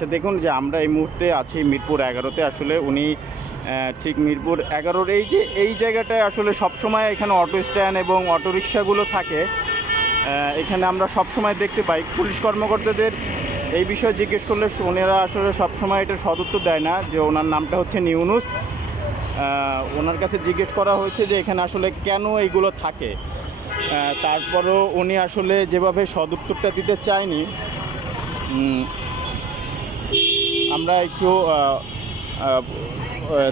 আচ্ছা দেখুন যে আমরা এই মুহূর্তে আছি মিরপুর 11-তে। আসলে উনি ঠিক মিরপুর 11-র এই জায়গাটায় আসলে সবসময় এখানে অটো স্ট্যান্ড এবং অটোরিকশাগুলো থাকে। এখানে আমরা সবসময় দেখতে পাই পুলিশ কর্মকর্তাদের এই বিষয়ে জিজ্ঞেস করলে ওনারা আসলে সবসময় এটা সদুত্তর দেয় না। যে ওনার নামটা হচ্ছে ইউনুস, ওনার কাছে জিজ্ঞেস করা হয়েছে যে এখানে আসলে কেন এইগুলো থাকে, তারপরও উনি আসলে যেভাবে সদুত্তরটা দিতে চায়নি। আমরা একটু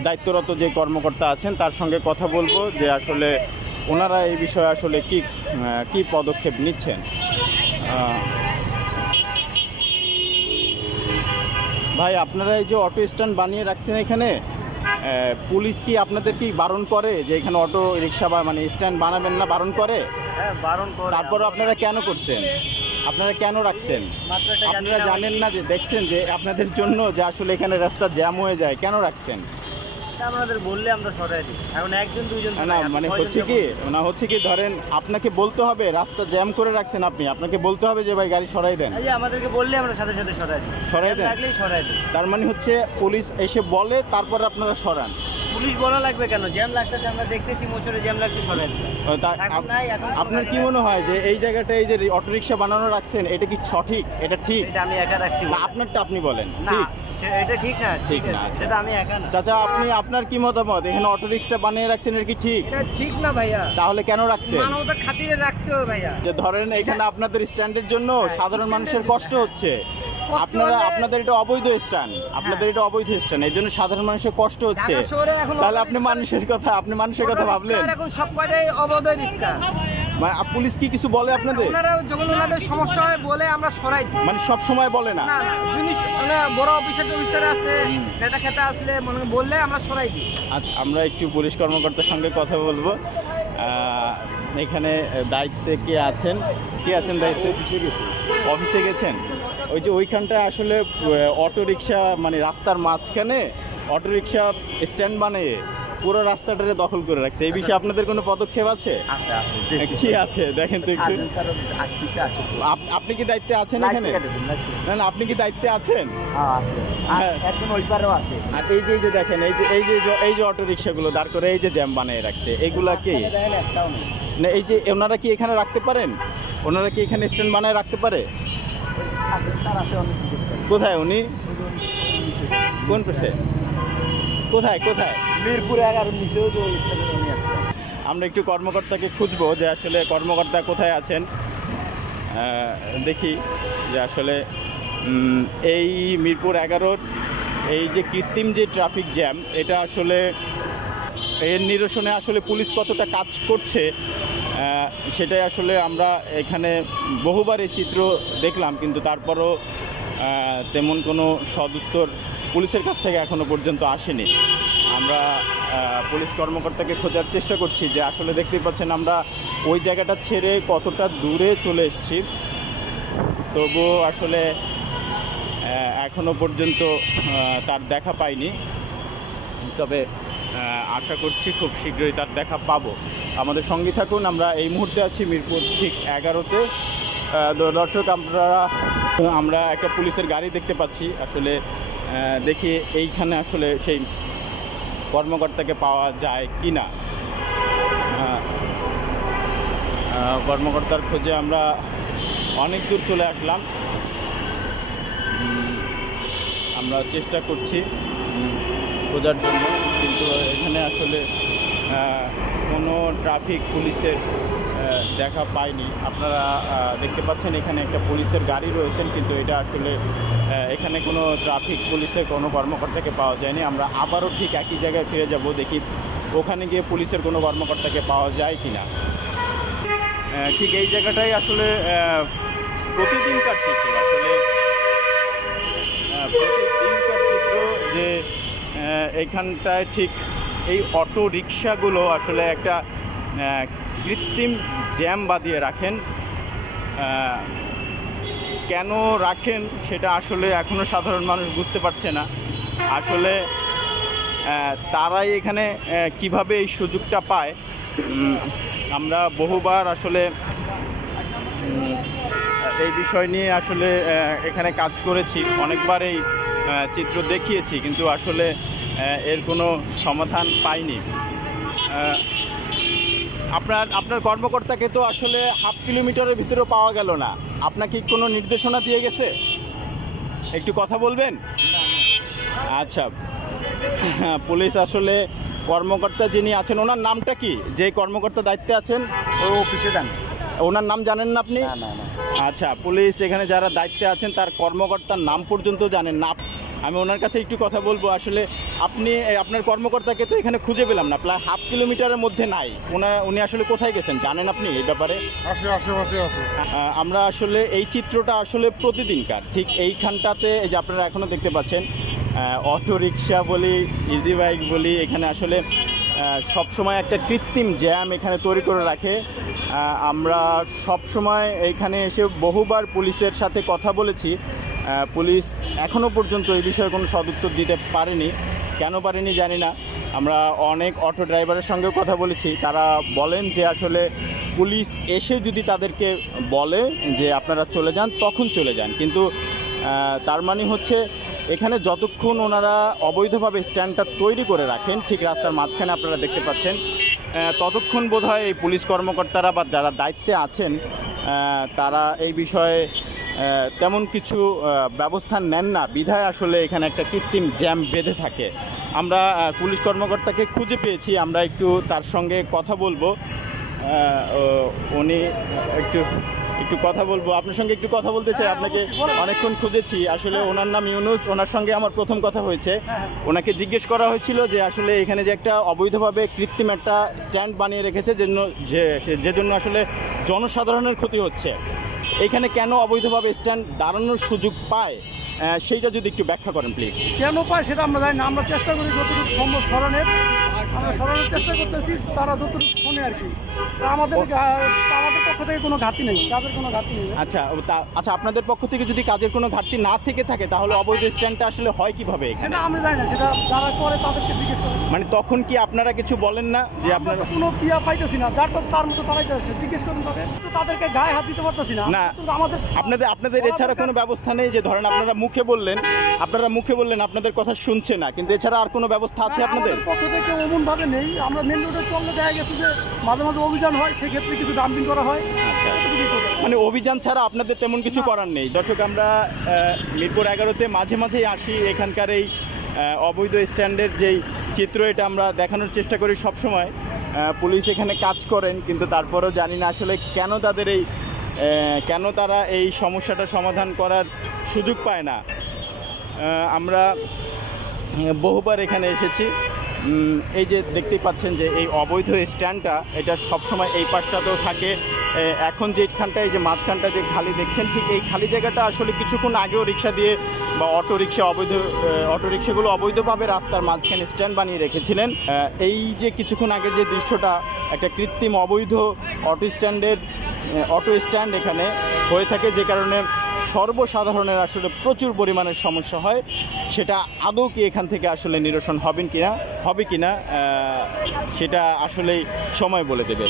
দায়িত্বরত যে কর্মকর্তা আছেন তার সঙ্গে কথা বলবো যে আসলে ওনারা এই বিষয়ে আসলে কি পদক্ষেপ নিচ্ছেন। ভাই, আপনারা এই যে অটো স্ট্যান্ড বানিয়ে রাখছেন এখানে, পুলিশ কি আপনাদের কি বারণ করে যে এখানে অটো রিক্সা বা মানে স্ট্যান্ড বানাবেন না, বারণ করে? হ্যাঁ, বারণ করে। তারপরও আপনারা কেন করছেন? আপনারা কেন রাখছেন? আপনারা জানেন না যে দেখছেন যে আপনাদের জন্য যে আসলে এখানে রাস্তা জ্যাম হয়ে যায়, কেন রাখছেন? আমাদের বললে আমরা সরাই দিই। এখন একজন দুইজন না, মানে হচ্ছে কি ধরেন আপনাকে বলতে হবে রাস্তা জ্যাম করে রাখছেন, আপনাকে বলতে হবে যে ভাই গাড়ি সরাই দেন। আমাদেরকে বললে আমরা সাথে সাথে সরাই দিই। সরাই দেন? তার মানে হচ্ছে পুলিশ এসে বলে তারপর আপনারা সরান? পুলিশ বলা লাগবে কেন? জ্যাম লাগতেছে, আমরা দেখতেছি মোচরে জ্যাম লাগছে, সরাই দিই। আপনার কি মনে হয় যে এই জায়গাটায় এই যে অটোরিকশা বানানো রাখছেন এটা কি সঠিক? এটা ঠিক? এটা আমি একা রাখছি। আপনারটা আপনি বলেন ঠিক, এটা ঠিক না? ঠিক না, সেটা আমি একা না। চাচা, আপনার কি মতামত? এখানে অটোরিকশা বানিয়ে রাখছেন, এটা কি ঠিক? এটা ঠিক না ভাইয়া। তাহলে কেন রাখছেন? মানবতার খাতিরে রাখতে হবে ভাইয়া। যে ধরেন এখানে আপনাদের স্ট্যান্ডের জন্য সাধারণ মানুষের কষ্ট হচ্ছে, আপনাদের এটা অবৈধ স্ট্যান্ড, এটা অবৈধ স্ট্যান্ড, এই জন্য সাধারণ মানুষের কষ্ট হচ্ছে। তাহলে আপনি মানুষের কথা ভাবলেন? এখন সব কয়টাই অবৈধ রিক্সা। মানে পুলিশ কি কিছু বলে আপনাদের? ওনারা যখন ওনাদের সমস্যা হয় বলে আমরা সরাই দিই। মানে সব সময় বলে না? না, জিনিস মানে বড় অফিসার আছে, নেতা খেতা আসলে মনে বললে আমরা সরাই দিই। আমরা একটু পুলিশ কর্মকর্তার সঙ্গে কথা বলবো। এখানে দায়িত্বে কে আছেন? দায়িত্বে? অফিসে গেছেন? ওই যে ওইখানটায় আসলে অটোরিকশা মানে রাস্তার মাঝখানে অটোরিকশা স্ট্যান্ড বানিয়ে পুরো রাস্তাটারে দখল করে রাখছে। এই বিষয়ে আপনাদের কোনো পদক্ষেপ আছে? কি আছে দেখেন তো একটু। আপনি কি দায়িত্বে আছেন এখানে? না, আপনি কি দায়িত্বে আছেন? আর এই যে দেখেন এই যে অটোরিকশাগুলো দাঁড় করে এই যে জ্যাম বানিয়ে রাখছে, এগুলা কি না? এই যে ওনারা কি এখানে রাখতে পারেন? ওনারা কি এখানে স্ট্যান্ড বানায় রাখতে পারে? কোথায় উনি? কোন পাশে? কোথায়? মিরপুর 11 নিচেও তো স্ট্যান্ডে উনি আছে। আমরা একটু কর্মকর্তাকে খুঁজবো যে আসলে কর্মকর্তা কোথায় আছেন। দেখি যে আসলে এই মিরপুর 11-র এই যে কৃত্রিম যে ট্রাফিক জ্যাম, এটা আসলে এর নিরসনে আসলে পুলিশ কতটা কাজ করছে সেটাই আসলে আমরা এখানে বহুবার এই চিত্র দেখলাম, কিন্তু তারপরও তেমন কোনো সদুত্তর পুলিশের কাছ থেকে এখনো পর্যন্ত আসেনি। আমরা পুলিশ কর্মকর্তাকে খোঁজার চেষ্টা করছি যে আসলে দেখতেই পাচ্ছেন আমরা ওই জায়গাটা ছেড়ে কতটা দূরে চলে এসেছি, তবুও আসলে এখনো পর্যন্ত তার দেখা পাইনি। তবে আশা করছি খুব শীঘ্রই তার দেখা পাবো। আমাদের সঙ্গে থাকুন। আমরা এই মুহূর্তে আছি মিরপুর ঠিক 11-তে। দর্শক, আমরা একটা পুলিশের গাড়ি দেখতে পাচ্ছি। আসলে দেখি এইখানে আসলে সেই কর্মকর্তাকে পাওয়া যায় কি না। কর্মকর্তার খোঁজে আমরা অনেক দূর চলে আসলাম। আমরা চেষ্টা করছি খোঁজার জন্য, কিন্তু এখানে আসলে কোনো ট্রাফিক পুলিশের দেখা পাইনি। আপনারা দেখতে পাচ্ছেন এখানে একটা পুলিশের গাড়ি রয়েছেন, কিন্তু এটা আসলে এখানে কোনো ট্রাফিক পুলিশের কোনো কর্মকর্তাকে পাওয়া যায়নি। আমরা আবারও ঠিক একই জায়গায় ফিরে যাব, দেখি ওখানে গিয়ে পুলিশের কোনো কর্মকর্তাকে পাওয়া যায় কি না। ঠিক এই জায়গাটাই আসলে প্রতিদিনকার চিত্র, আসলে প্রতিদিনকার চিত্র যে এইখানটায় ঠিক এই অটো রিক্সাগুলো আসলে একটা কৃত্রিম জ্যাম বাঁধিয়ে রাখেন। কেন রাখেন সেটা আসলে এখনও সাধারণ মানুষ বুঝতে পারছে না। আসলে তারাই এখানে কিভাবে এই সুযোগটা পায়। আমরা বহুবার আসলে এই বিষয় নিয়ে আসলে এখানে কাজ করেছি, অনেকবার এই চিত্র দেখিয়েছি, কিন্তু আসলে এর কোনো সমাধান পাইনি। আপনার কর্মকর্তাকে তো আসলে হাফ কিলোমিটারের ভিতরেও পাওয়া গেল না। আপনাকে কোনো নির্দেশনা দিয়ে গেছে? একটু কথা বলবেন? আচ্ছা, পুলিশ আসলে কর্মকর্তা যিনি আছেন ওনার নামটা কি? যে কর্মকর্তা দায়িত্বে আছেন ও অফিসে যান, ওনার নাম জানেন না আপনি? না। আচ্ছা, পুলিশ এখানে যারা দায়িত্বে আছেন তার কর্মকর্তার নাম পর্যন্ত জানেন না। আমি ওনার কাছে একটু কথা বলবো। আসলে আপনার কর্মকর্তাকে তো এখানে খুঁজে পেলাম না, প্রায় হাফ কিলোমিটারের মধ্যে নাই। উনি আসলে কোথায় গেছেন জানেন আপনি এই ব্যাপারে? আশেপাশে আছে। আমরা আসলে এই চিত্রটা আসলে প্রতিদিনকার, ঠিক এইখানটাতে এই যে আপনারা এখনও দেখতে পাচ্ছেন অটো রিক্সা বলি, ইজি বাইক বলি, এখানে আসলে সবসময় একটা কৃত্রিম জ্যাম এখানে তৈরি করে রাখে। আমরা সবসময় এইখানে এসে বহুবার পুলিশের সাথে কথা বলেছি, পুলিশ এখনও পর্যন্ত এই বিষয়ে কোনো সদুত্তর দিতে পারেনি। কেন পারেনি জানি না। আমরা অনেক অটো ড্রাইভারের সঙ্গেও কথা বলেছি, তারা বলেন যে আসলে পুলিশ এসে যদি তাদেরকে বলে যে আপনারা চলে যান তখন চলে যান, কিন্তু তার মানে হচ্ছে এখানে যতক্ষণ ওনারা অবৈধভাবে স্ট্যান্ডটা তৈরি করে রাখেন ঠিক রাস্তার মাঝখানে আপনারা দেখতে পাচ্ছেন, ততক্ষণ বোধহয় এই পুলিশ কর্মকর্তারা বা যারা দায়িত্বে আছেন তারা এই বিষয়ে তেমন কিছু ব্যবস্থা নেন না, বিধায় আসলে এখানে একটা কৃত্রিম জ্যাম বেঁধে থাকে। আমরা পুলিশ কর্মকর্তাকে খুঁজে পেয়েছি, আমরা একটু তার সঙ্গে কথা বলবো। উনি একটু কথা বলবো, আপনার সঙ্গে একটু কথা বলতে চাই। আপনাকে অনেকক্ষণ খুঁজেছি, আসলে ওনার নাম ইউনুস, ওনার সঙ্গে আমার প্রথম কথা হয়েছে। ওনাকে জিজ্ঞেস করা হয়েছিল যে আসলে এখানে যে একটা অবৈধভাবে কৃত্রিম একটা স্ট্যান্ড বানিয়ে রেখেছে যে জন্য আসলে জনসাধারণের ক্ষতি হচ্ছে, এখানে কেন অবৈধভাবে স্ট্যান্ড দাঁড়ানোর সুযোগ পায় সেইটা যদি একটু ব্যাখ্যা করেন প্লিজ। কেন পায় সেটা আমরা জানি না, আমরা চেষ্টা করি যতটুকু সম্ভব সরানোর, আমরা সরানোর চেষ্টা করতেছি, তারা যতটুকু শোনে আর কি। আমাদের পক্ষ থেকে কোনো ঘাটতি নেই, তাদের কোনো ঘাটতি নেই। আচ্ছা, আপনাদের পক্ষ থেকে যদি কাজের কোনো ঘাটতি না থেকে থাকে তাহলে অবৈধ স্ট্যান্ডটা আসলে হয় কিভাবে? সেটা আমরা জানি না, সেটা যারা করে তাদেরকে জিজ্ঞেস করেন। মানে তখন কি আপনারা কিছু বলেন না যে আপনারা? কোনো পিয়া পাইতেছি না, যার তো তার মতো তারাই যাচ্ছে, জিজ্ঞেস করুন তাদেরকে গায়ে হাত দিতে পারতেছি না। আপনাদের এছাড়া কোনো ব্যবস্থা নেই যে ধরেন আপনারা মুখে বললেন আপনাদের কথা শুনছে না, কিন্তু এছাড়া আর কোনো ব্যবস্থা আছে আপনাদের পক্ষ থেকে? এমন ভাবে নেই, আমরা মেন রোডে চললে দেখা গেছে যে মাঝে মাঝে অভিযান হয়, সেক্ষেত্রে কিছু ডাম্পিং করা হয়। আচ্ছা, মানে অভিযান ছাড়া আপনাদের তেমন কিছু করার নেই। দর্শক, আমরা মিরপুর 11-তে মাঝে মাঝেই আসি, এখানকার এই অবৈধ স্ট্যান্ডের যেই চিত্র এটা আমরা দেখানোর চেষ্টা করি সবসময়। পুলিশ এখানে কাজ করেন, কিন্তু তারপরেও জানি না আসলে কেন তারা এই সমস্যাটা সমাধান করার সুযোগ পায় না। আমরা বহুবার এখানে এসেছি, এই যে দেখতেই পাচ্ছেন যে এই অবৈধ স্ট্যান্ডটা এটা সবসময় এই পাশটাতেও থাকে। এখন যেখানটা এই যে মাঝখানটা যে খালি দেখছেন, ঠিক এই খালি জায়গাটা আসলে কিছুক্ষণ আগেও রিক্সা দিয়ে বা অটো রিক্সাগুলো অবৈধভাবে রাস্তার মাঝখানে স্ট্যান্ড বানিয়ে রেখেছিলেন। এই যে কিছুক্ষণ আগে যে দৃশ্যটা, একটা কৃত্রিম অবৈধ অটো স্ট্যান্ড এখানে হয়ে থাকে, যে কারণে সর্বসাধারণের আসলে প্রচুর পরিমাণের সমস্যা হয়। সেটা আদৌ কি এখান থেকে আসলে নিরসন হবে কিনা সেটা আসলেই সময় বলে দেবে।